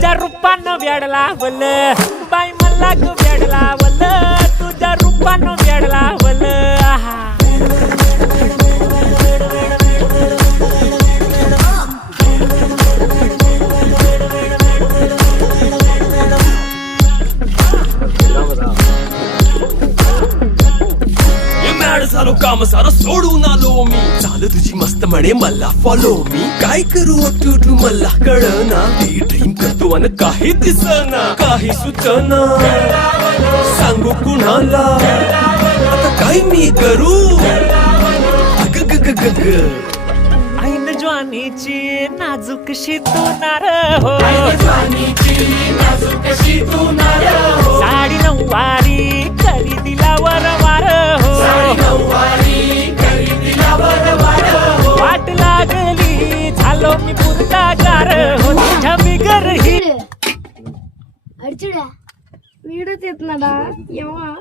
तुझ्या रूपानं वेड लावलं बाई मला ग वेड लावलं तुझ्या रूपानं वेड लावलं आहा झालो काम सारं सोडून आलो मी चाल तुझी मस्त म्हणे मला फॉलो मी काय करू टू मला कळना ती ड्रीम करतो आणि काही दिसना काही सुचना सांगू कुणाला आता काय मी करू अग ग ग ग ग ऐन ज्वानीची नाजूकशी तू नार हो साडी नऊवारी करी दिला वरवार हो वाट लागली झालो मी पुरतागार हो तुझ्या बिगर ही अडचड्या वीडच येत ना डा येवा